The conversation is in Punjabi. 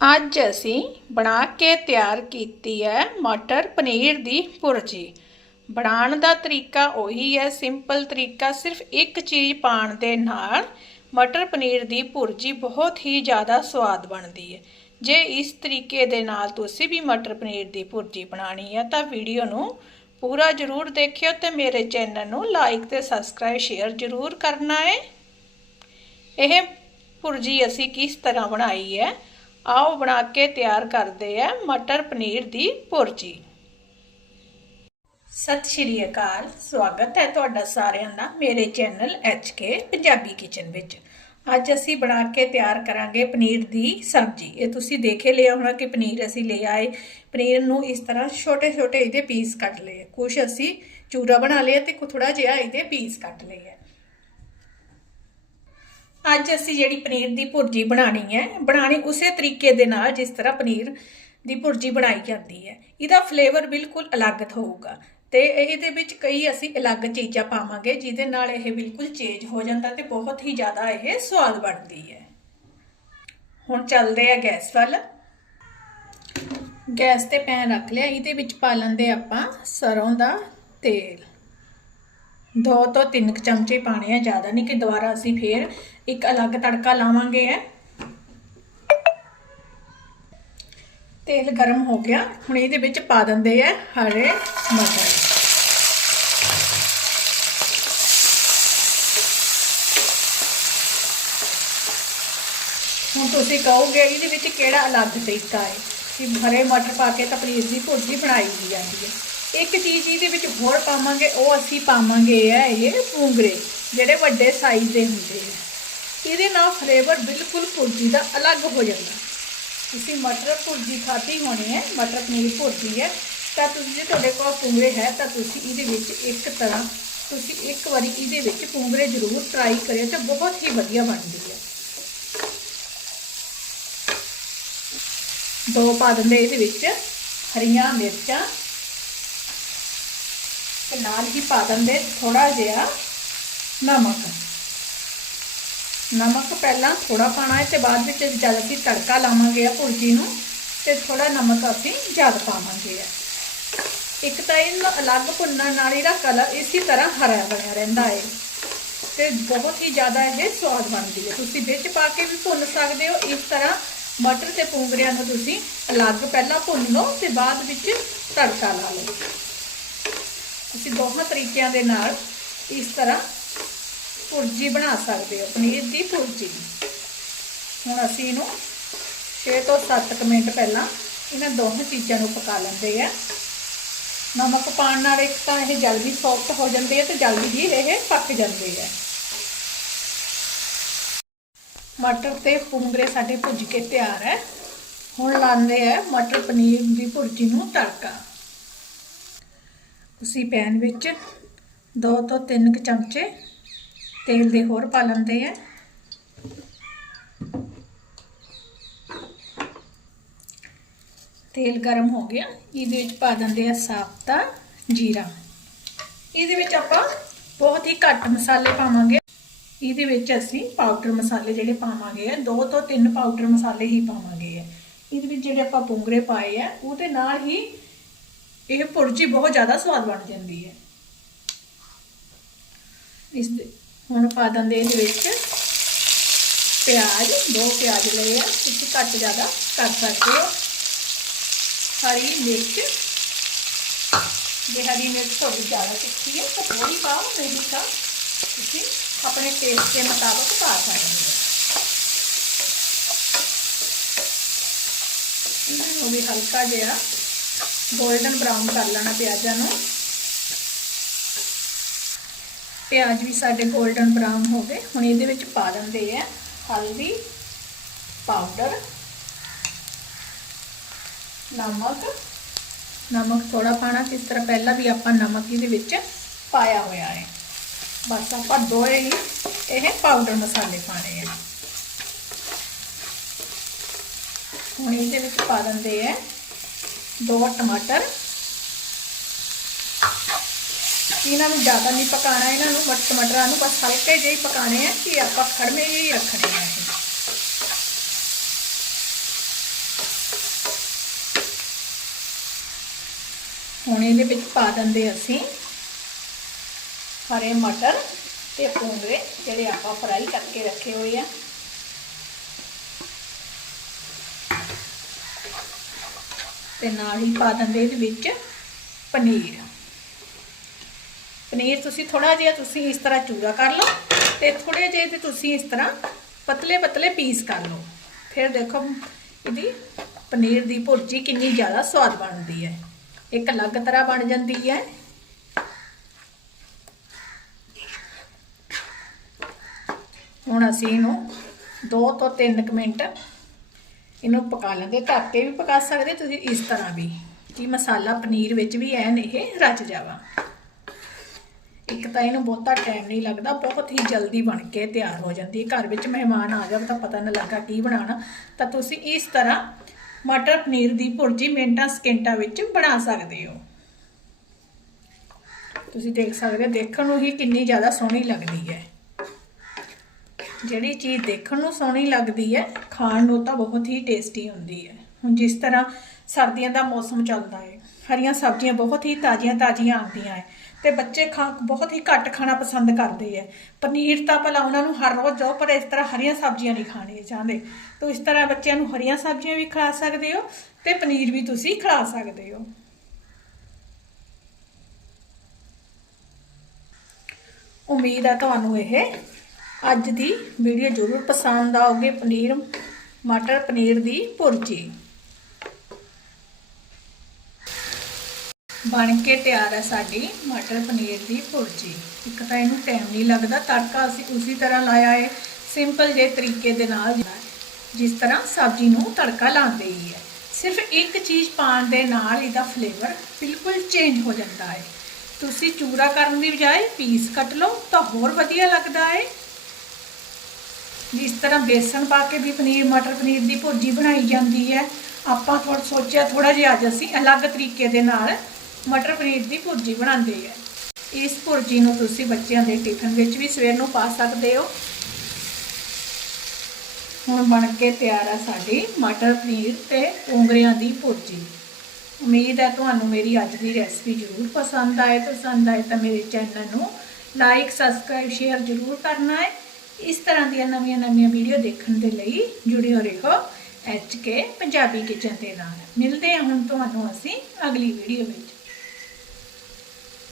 ਅੱਜ ਅਸੀਂ ਬਣਾ ਕੇ ਤਿਆਰ ਕੀਤੀ ਹੈ ਮਟਰ ਪਨੀਰ ਦੀ ਭੁਰਜੀ। ਬਣਾਉਣ ਦਾ ਤਰੀਕਾ ਉਹੀ ਹੈ, ਸਿੰਪਲ ਤਰੀਕਾ ਸਿਰਫ ਇੱਕ ਚੀਜ਼ ਪਾਉਣ ਦੇ ਨਾਲ ਮਟਰ ਪਨੀਰ ਦੀ ਭੁਰਜੀ ਬਹੁਤ ਹੀ ਜ਼ਿਆਦਾ ਸਵਾਦ ਬਣਦੀ ਹੈ। ਜੇ ਇਸ ਤਰੀਕੇ ਦੇ ਨਾਲ ਤੁਸੀਂ ਵੀ ਮਟਰ ਪਨੀਰ ਦੀ ਭੁਰਜੀ ਬਣਾਣੀ ਹੈ ਤਾਂ ਵੀਡੀਓ ਨੂੰ ਪੂਰਾ ਜ਼ਰੂਰ ਦੇਖਿਓ ਤੇ ਮੇਰੇ ਚੈਨਲ ਨੂੰ ਲਾਈਕ ਤੇ ਸਬਸਕ੍ਰਾਈਬ ਸ਼ੇਅਰ ਜ਼ਰੂਰ ਕਰਨਾ ਹੈ। ਇਹ ਭੁਰਜੀ ਅਸੀਂ ਕਿਸ ਤਰ੍ਹਾਂ ਬਣਾਈ ਹੈ? ਆਓ ਬਣਾ ਕੇ ਤਿਆਰ ਕਰਦੇ ਆ ਮਟਰ ਪਨੀਰ ਦੀ ਭੁਰਜੀ। ਸਤਿ ਸ਼੍ਰੀ ਅਕਾਲ, ਸਵਾਗਤ ਹੈ ਤੁਹਾਡਾ ਸਾਰਿਆਂ ਦਾ ਮੇਰੇ ਚੈਨਲ ਕੇ ਪੰਜਾਬੀ ਕਿਚਨ ਵਿੱਚ। ਅੱਜ ਅਸੀਂ ਬਣਾ ਕੇ ਤਿਆਰ ਕਰਾਂਗੇ ਪਨੀਰ ਦੀ ਸਬਜ਼ੀ। ਇਹ ਤੁਸੀਂ ਦੇਖੇ ਲਿਆ ਹੋਣਾ ਕਿ ਪਨੀਰ ਅਸੀਂ ਲੈ ਆਏ। ਪਨੀਰ ਨੂੰ ਇਸ ਤਰ੍ਹਾਂ ਛੋਟੇ ਛੋਟੇ ਇਹਦੇ ਪੀਸ ਕੱਟ ਲਏ। ਕੁਝ ਅਸੀਂ ਚੂਰਾ ਬਣਾ ਲਿਆ ਤੇ ਥੋੜਾ ਜਿਹਾ ਇਹਦੇ ਪੀਸ ਕੱਟ ਲਏ ਅੱਜ ਅਸੀਂ ਜਿਹੜੀ ਪਨੀਰ ਦੀ ਭੁਰਜੀ ਬਣਾਣੀ ਹੈ ਬਣਾਣੀ ਉਸੇ ਤਰੀਕੇ ਦੇ ਨਾਲ ਜਿਸ ਤਰ੍ਹਾਂ ਪਨੀਰ ਦੀ ਭੁਰਜੀ ਬਣਾਈ ਜਾਂਦੀ ਹੈ। ਇਹਦਾ ਫਲੇਵਰ ਬਿਲਕੁਲ ਅਲੱਗ ਹੋਊਗਾ ਤੇ ਇਹਦੇ ਵਿੱਚ ਕਈ ਅਸੀਂ ਅਲੱਗ ਚੀਜ਼ਾਂ ਪਾਵਾਂਗੇ, ਜਿਹਦੇ ਨਾਲ ਇਹ ਬਿਲਕੁਲ ਚੇਂਜ ਹੋ ਜਾਂਦਾ ਤੇ ਬਹੁਤ ਹੀ ਜ਼ਿਆਦਾ ਇਹ ਸਵਾਦ ਬਣਦੀ ਹੈ। ਹੁਣ ਚੱਲਦੇ ਆ ਗੈਸ ਵੱਲ। ਗੈਸ ਤੇ ਪੈਨ ਰੱਖ ਲਿਆ, ਇਹਦੇ ਵਿੱਚ ਪਾ ਲੈਂਦੇ ਆਪਾਂ ਸਰੋਂ ਦਾ ਤੇਲ। ਦੋ ਤੋਂ ਤਿੰਨ ਚਮਚੇ ਪਾਣੇ ਆ, ਜ਼ਿਆਦਾ ਨਹੀਂ ਕਿ ਦੁਬਾਰਾ ਅਸੀਂ ਫੇਰ ਇੱਕ ਅਲੱਗ ਤੜਕਾ ਲਾਵਾਂਗੇ ਹੈ ਤੇਲ ਗਰਮ ਹੋ ਗਿਆ। ਹੁਣ ਇਹਦੇ ਵਿੱਚ ਪਾ ਦਿੰਦੇ ਆ ਹਰੇ ਮਟਰ। ਹੁਣ ਤੁਸੀਂ ਕਹੋਗੇ ਇਹਦੇ ਵਿੱਚ ਕਿਹੜਾ ਅਲੱਗ ਤਰੀਕਾ ਹੈ ਕਿ ਹਰੇ ਮਟਰ ਪਾ ਕੇ ਤਾਂ ਪਨੀਰ ਦੀ ਭੁਰਜੀ ਬਣਾਈ ਜਾਂਦੀ ਹੈ ਇੱਕ ਚੀਜ਼ ਇਹਦੇ ਵਿੱਚ ਹੋਰ ਪਾਵਾਂਗੇ, ਉਹ ਅਸੀਂ ਪਾਵਾਂਗੇ ਆ ਇਹ ਪੂੰਗਰੇ ਜਿਹੜੇ ਵੱਡੇ ਸਾਈਜ਼ ਦੇ ਹੁੰਦੇ ਆ ਇਹਦੇ ਨਾਲ ਫਲੇਵਰ ਬਿਲਕੁਲ ਭੁਰਜੀ ਦਾ ਅਲੱਗ ਹੋ ਜਾਂਦਾ। ਤੁਸੀਂ ਮਟਰ ਭੁਰਜੀ ਖਾਧੀ ਹੋਣੀ ਹੈ, ਮਟਰ ਪਨੀਰ ਭੁਰਜੀ ਹੈ, ਤਾਂ ਤੁਸੀਂ ਜੇ ਤੁਹਾਡੇ ਕੋਲ ਪੂੰਗਰੇ ਹੈ, ਤਾਂ ਤੁਸੀਂ ਇਹਦੇ ਵਿੱਚ ਇੱਕ ਤਰ੍ਹਾਂ, ਤੁਸੀਂ ਇੱਕ ਵਾਰੀ ਇਹਦੇ ਵਿੱਚ ਪੂੰਗਰੇ ਜ਼ਰੂਰ ਟਰਾਈ ਕਰਿਓ, ਤੇ ਬਹੁਤ ਹੀ ਵਧੀਆ ਬਣਦੀ ਹੈ। ਦੋ ਪਾ ਦਿੰਦੇ ਇਹਦੇ ਵਿੱਚ ਹਰੀਆਂ ਮਿਰਚਾਂ ਤੇ ਨਾਲ ਹੀ ਪਾ ਦਿੰਦੇ ਥੋੜਾ ਜਿਹਾ ਨਮਕ। ਨਮਕ ਪਹਿਲਾਂ ਥੋੜਾ ਪਾਣਾ ਹੈ ਤੇ ਬਾਅਦ ਵਿੱਚ ਜਦ ਅਸੀਂ ਤੜਕਾ ਲਾਵਾਂਗੇ ਆ ਭੁਰਜੀ ਨੂੰ, ਤੇ ਥੋੜਾ ਨਮਕ ਅਸੀਂ ਜ਼ਿਆਦਾ ਪਾਵਾਂਗੇ ਆ। ਇੱਕ ਤਾਂ ਇਹਨੂੰ ਅਲੱਗ ਭੁੰਨਣ ਨਾਲ ਇਹਦਾ ਕਲਰ ਇਸੇ ਤਰ੍ਹਾਂ ਹਰਾ ਬਣਿਆ ਰਹਿੰਦਾ ਹੈ। ਤੇ ਬਹੁਤ ਹੀ ਜ਼ਿਆਦਾ ਇਹ ਸਵਾਦ ਬਣਦੀ ਹੈ। ਤੁਸੀਂ ਵਿੱਚ ਪਾ ਕੇ ਵੀ ਭੁੰਨ ਸਕਦੇ ਹੋ। ਇਸ ਤਰ੍ਹਾਂ ਮਟਰ ਤੇ ਪੂੰਗਰਿਆਂ ਨੂੰ ਤੁਸੀਂ ਅਲੱਗ ਪਹਿਲਾਂ ਭੁੰਨ ਲਓ ਤੇ ਬਾਅਦ ਵਿੱਚ ਤੜਕਾ ਲਾ ਲਓ। ਅਸੀਂ ਦੋਹਾਂ ਤਰੀਕਿਆਂ ਦੇ ਨਾਲ ਇਸ ਤਰ੍ਹਾਂ ਭੁਰਜੀ ਬਣਾ ਸਕਦੇ ਹੋ, ਪਨੀਰ ਦੀ ਭੁਰਜੀ। ਹੁਣ ਅਸੀਂ ਇਹਨੂੰ 6 ਤੋਂ 7 ਮਿੰਟ ਪਹਿਲਾਂ ਇਹਨਾਂ ਦੋਹਾਂ ਚੀਜ਼ਾਂ ਨੂੰ ਪਕਾ ਲੈਂਦੇ ਆ। ਨਮਕ ਪਾਉਣ ਨਾਲ ਇੱਕ ਤਾਂ ਇਹ ਜਲਦੀ ਸੌਫਟ ਹੋ ਜਾਂਦੇ ਆ ਤੇ ਜਲਦੀ ਹੀ ਇਹ ਪੱਕ ਜਾਂਦੇ ਆ ਮਟਰ ਤੇ ਪੁੰਗਰੇ ਸਾਡੇ ਭੁੱਜ ਕੇ ਤਿਆਰ ਹੈ। ਹੁਣ ਲਾਉਂਦੇ ਆ ਮਟਰ ਪਨੀਰ ਦੀ ਭੁਰਜੀ ਨੂੰ ਤੜਕਾ। ਤੁਸੀਂ ਪੈਨ ਵਿੱਚ 2 ਤੋਂ 3 ਚਮਚੇ ਤੇਲ ਦੇ ਹੋਰ ਪਾ ਲੈਂਦੇ ਆ। ਤੇਲ ਗਰਮ ਹੋ ਗਿਆ। ਇਹਦੇ ਵਿੱਚ ਪਾ ਦਿੰਦੇ ਆ ਸਾਫਤਾ ਜੀਰਾ। ਇਹਦੇ ਵਿੱਚ ਆਪਾਂ ਬਹੁਤ ਹੀ ਘੱਟ ਮਸਾਲੇ ਪਾਵਾਂਗੇ। ਇਹਦੇ ਵਿੱਚ ਅਸੀਂ ਪਾਊਡਰ ਮਸਾਲੇ ਜਿਹੜੇ ਪਾਵਾਂਗੇ ਆ, ਦੋ ਤੋਂ ਤਿੰਨ ਪਾਊਡਰ ਮਸਾਲੇ ਹੀ ਪਾਵਾਂਗੇ ਆ। ਇਹਦੇ ਵਿੱਚ ਜਿਹੜੇ ਆਪਾਂ ਪੁੰਗਰੇ ਪਾਏ ਆ, ਉਹਦੇ ਨਾਲ ਹੀ ਇਹ ਪੁਰਜੀ ਬਹੁਤ ਜ਼ਿਆਦਾ ਸਵਾਦ ਬਣ ਜਾਂਦੀ ਹੈ। ਇਸ ਦੇ ਹੁਣ ਪਾ ਦਿੰਦੇ ਇਹਦੇ ਵਿੱਚ ਪਿਆਜ਼, ਦੋ ਪਿਆਜ਼ ਲਏ ਆ, ਤੁਸੀਂ ਘੱਟ ਜ਼ਿਆਦਾ ਕਰ ਸਕਦੇ ਹੋ। ਹਰੀ ਮਿਰਚ, ਜੇ ਹਰੀ ਮਿਰਚ ਥੋੜੀ ਜ਼ਿਆਦਾ ਤਿੱਖੀ ਹੈ, ਤਾਂ ਥੋੜੀ ਪਾਓ ਨਹੀਂ ਤਾਂ ਤੁਸੀਂ ਆਪਣੇ ਟੇਸਟ ਦੇ ਮੁਤਾਬਕ ਪਾ ਸਕਦੇ ਹੋ। ਇਹਨਾਂ ਵੀ ਹਲਕਾ ਜਿਹਾ ਗੋਲਡਨ ਬਰਾਊਨ ਕਰ ਲੈਣਾ ਪਿਆਜ਼ਾਂ ਨੂੰ। ਪਿਆਜ਼ ਵੀ ਸਾਡੇ 골ਡਨ ਬਰਾਊਨ ਹੋ ਗਏ। ਹੁਣ ਇਹਦੇ ਵਿੱਚ ਪਾ ਦਿੰਦੇ ਆ ਹਲਦੀ ਪਾਊਡਰ ਨਮਕ। ਨਮਕ ਥੋੜਾ ਪਾਣਾ ਇਸ ਤਰ੍ਹਾਂ ਪਹਿਲਾਂ ਵੀ ਆਪਾਂ ਨਮਕ ਇਹਦੇ ਵਿੱਚ ਪਾਇਆ ਹੋਇਆ ਹੈ। ਬਸ ਆਪਾਂ ਦੋਏ ਹੀ ਇਹ ਪਾਊਡਰ ਮਸਾਲੇ ਪਾਣੇ ਆ। ਹੁਣ ਇਹਦੇ ਵਿੱਚ ਪਾ ਦਿੰਦੇ ਆ ਦੋ ਟਮਾਟਰ। ਇਹਨਾਂ ਨੂੰ ਜ਼ਿਆਦਾ ਨਹੀਂ ਪਕਾਣਾ ਇਹਨਾਂ ਨੂੰ ਮਟ ਟਮਾਟਰਾਂ ਨੂੰ ਬਸ ਹਲਕੇ ਜਿਹੇ ਪਕਾਣੇ ਆ ਕਿ ਆਪਾਂ ਖੜਮੇ ਹੀ ਰੱਖਣੇ ਆ ਇਹ। ਹੁਣ ਇਹਦੇ ਵਿੱਚ ਪਾ ਦਿੰਦੇ ਅਸੀਂ ਹਰੇ ਮਟਰ ਤੇ ਪੂੰਗਰੇ ਜਿਹੜੇ ਆਪਾਂ ਫਰਾਈ ਕਰਕੇ ਰੱਖੇ ਹੋਏ ਆ। ਤੇ ਨਾਲ ਹੀ ਪਾ ਦਿੰਦੇ ਇਹਦੇ ਵਿੱਚ ਪਨੀਰ। ਪਨੀਰ ਤੁਸੀਂ ਥੋੜਾ ਜਿਹਾ ਤੁਸੀਂ ਇਸ ਤਰ੍ਹਾਂ ਚੂਰਾ ਕਰ ਲਓ ਤੇ ਥੋੜੇ ਜਿਹੇ ਤੇ ਤੁਸੀਂ ਇਸ ਤਰ੍ਹਾਂ ਪਤਲੇ ਪਤਲੇ ਪੀਸ ਕਰ ਲਓ। ਫਿਰ ਦੇਖੋ ਇਹਦੀ ਪਨੀਰ ਦੀ ਭੁਰਜੀ ਕਿੰਨੀ ਜ਼ਿਆਦਾ ਸਵਾਦ ਬਣਦੀ ਹੈ। ਇੱਕ ਅਲੱਗ ਤਰ੍ਹਾਂ ਬਣ ਜਾਂਦੀ ਹੈ। ਹੁਣ ਅਸੀਂ ਇਹਨੂੰ 2 ਤੋਂ 3 ਮਿੰਟ ਇਹਨੂੰ ਪਕਾ ਲੈਂਦੇ। ਢੱਕ ਕੇ ਵੀ ਪਕਾ ਸਕਦੇ ਤੁਸੀਂ ਇਸ ਤਰ੍ਹਾਂ ਵੀ। ਕਿ ਮਸਾਲਾ ਪਨੀਰ ਵਿੱਚ ਵੀ ਐਨ ਇਹ ਰਚ ਜਾਵਾ। ਇੱਕ ਤਾਂ ਇਹਨੂੰ ਬਹੁਤਾ ਟਾਈਮ ਨਹੀਂ ਲੱਗਦਾ, ਬਹੁਤ ਹੀ ਜਲਦੀ ਬਣ ਕੇ ਤਿਆਰ ਹੋ ਜਾਂਦੀ ਹੈ। ਘਰ ਵਿੱਚ ਮਹਿਮਾਨ ਆ ਜਾਵੇ ਤਾਂ ਪਤਾ ਨਾ ਲੱਗਾ ਕੀ ਬਣਾਉਣਾ। ਤਾਂ ਤੁਸੀਂ ਇਸ ਤਰ੍ਹਾਂ ਮਟਰ ਪਨੀਰ ਦੀ ਭੁਰਜੀ ਮਿੰਟਾਂ, ਸਕਿੰਟਾਂ ਵਿੱਚ ਬਣਾ ਸਕਦੇ ਹੋ। ਤੁਸੀਂ ਦੇਖ ਸਕਦੇ ਹੋ, ਦੇਖਣ ਨੂੰ ਹੀ ਕਿੰਨੀ ਜ਼ਿਆਦਾ ਸੋਹਣੀ ਲੱਗਦੀ ਹੈ। ਜਿਹੜੀ ਚੀਜ਼ ਦੇਖਣ ਨੂੰ ਸੋਹਣੀ ਲੱਗਦੀ ਹੈ, ਖਾਣ ਨੂੰ ਤਾਂ ਬਹੁਤ ਹੀ ਟੇਸਟੀ ਹੁੰਦੀ ਹੈ। ਹੁਣ ਜਿਸ ਤਰ੍ਹਾਂ ਸਰਦੀਆਂ ਦਾ ਮੌਸਮ ਚੱਲਦਾ ਹੈ ਹਰੀਆਂ ਸਬਜ਼ੀਆਂ ਬਹੁਤ ਹੀ ਤਾਜ਼ੀਆਂ ਤਾਜ਼ੀਆਂ ਆਉਂਦੀਆਂ ਹੈ ਤੇ ਬੱਚੇ ਖਾ, ਬਹੁਤ ਹੀ ਘੱਟ ਖਾਣਾ ਪਸੰਦ ਕਰਦੇ ਹੈ ਪਨੀਰ ਤਾਂ ਭਲਾ ਉਹਨਾਂ ਨੂੰ ਹਰ ਰੋਜ਼ ਜੋ ਪਰ ਇਸ ਤਰ੍ਹਾਂ ਹਰੀਆਂ ਸਬਜ਼ੀਆਂ ਨਹੀਂ ਖਾਣੀਆਂ ਚਾਹੁੰਦੇ। ਤਾਂ ਇਸ ਤਰ੍ਹਾਂ ਬੱਚਿਆਂ ਨੂੰ ਹਰੀਆਂ ਸਬਜ਼ੀਆਂ ਵੀ ਖਿਲਾ ਸਕਦੇ ਹੋ ਤੇ ਪਨੀਰ ਵੀ ਤੁਸੀਂ ਖਿਲਾ ਸਕਦੇ ਹੋ। ਉਮੀਦ ਹੈ ਤੁਹਾਨੂੰ ਇਹ ਅੱਜ ਦੀ ਵੀਡੀਓ ਜ਼ਰੂਰ ਪਸੰਦ ਆਉਗੀ ਪਨੀਰ, ਮਟਰ ਪਨੀਰ ਦੀ ਭੁਰਜੀ। ਬਣ ਕੇ ਤਿਆਰ ਹੈ ਸਾਡੀ ਮਟਰ ਪਨੀਰ ਦੀ ਭੁਰਜੀ। ਇੱਕ ਤਾਂ ਇਹਨੂੰ ਟਾਈਮ ਨਹੀਂ ਲੱਗਦਾ, ਤੜਕਾ ਅਸੀਂ ਉਸੇ ਤਰ੍ਹਾਂ ਲਾਇਆ ਹੈ ਸਿੰਪਲ ਜੇ ਤਰੀਕੇ ਦੇ ਨਾਲ। ਜਿਸ ਤਰ੍ਹਾਂ ਸਬਜ਼ੀ ਨੂੰ ਤੜਕਾ ਲਾਉਂਦੇ ਹੀ ਹੈ। ਸਿਰਫ ਇੱਕ ਚੀਜ਼ ਪਾਉਣ ਦੇ ਨਾਲ ਇਹਦਾ ਫਲੇਵਰ ਬਿਲਕੁਲ ਚੇਂਜ ਹੋ ਜਾਂਦਾ ਹੈ। ਤੁਸੀਂ ਚੂਰਾ ਕਰਨ ਦੀ ਬਜਾਏ ਪੀਸ ਕੱਟ ਲਓ, ਤਾਂ ਹੋਰ ਵਧੀਆ ਲੱਗਦਾ ਹੈ। ਜਿਸ ਤਰ੍ਹਾਂ ਬੇਸਣ ਪਾ ਕੇ ਵੀ ਪਨੀਰ, ਮਟਰ ਪਨੀਰ ਦੀ ਭੁਰਜੀ ਬਣਾਈ ਜਾਂਦੀ ਹੈ, ਆਪਾਂ ਥੋੜਾ ਸੋਚਿਆ ਥੋੜਾ ਜਿਹਾ ਅੱਜ ਅਸੀਂ ਅਲੱਗ ਤਰੀਕੇ ਦੇ ਨਾਲ ਮਟਰ ਪਨੀਰ ਦੀ ਭੁਰਜੀ ਬਣਾਉਂਦੇ ਆ। ਇਸ ਭੁਰਜੀ ਨੂੰ ਤੁਸੀਂ ਬੱਚਿਆਂ ਦੇ ਟਿਫਨ ਵਿੱਚ ਵੀ ਸਵੇਰ ਨੂੰ ਪਾ ਸਕਦੇ ਹੋ। ਹੁਣ ਬਣ ਕੇ ਤਿਆਰ ਆ ਸਾਡੀ ਮਟਰ ਪਨੀਰ ਤੇ ਉਂਗਰਿਆਂ ਦੀ ਭੁਰਜੀ। ਉਮੀਦ ਹੈ ਤੁਹਾਨੂੰ ਮੇਰੀ ਅੱਜ ਦੀ ਰੈਸਪੀ ਜ਼ਰੂਰ ਪਸੰਦ ਆਏ। ਪਸੰਦ ਆਏ ਤਾਂ ਮੇਰੇ ਚੈਨਲ ਨੂੰ ਲਾਈਕ ਸਬਸਕ੍ਰਾਈਬ ਸ਼ੇਅਰ ਜ਼ਰੂਰ ਕਰਨਾ ਹੈ। ਇਸ ਤਰ੍ਹਾਂ ਦੀਆਂ ਨਵੀਆਂ ਨਵੀਆਂ ਵੀਡੀਓ ਦੇਖਣ ਦੇ ਲਈ ਜੁੜਿਓ ਰਹੋ ਐਚ ਕੇ ਪੰਜਾਬੀ ਕਿਚਨ ਦੇ ਨਾਲ। ਮਿਲਦੇ ਹਾਂ ਹੁਣ ਤੁਹਾਨੂੰ ਅਸੀਂ ਅਗਲੀ ਵੀਡੀਓ ਵਿੱਚ।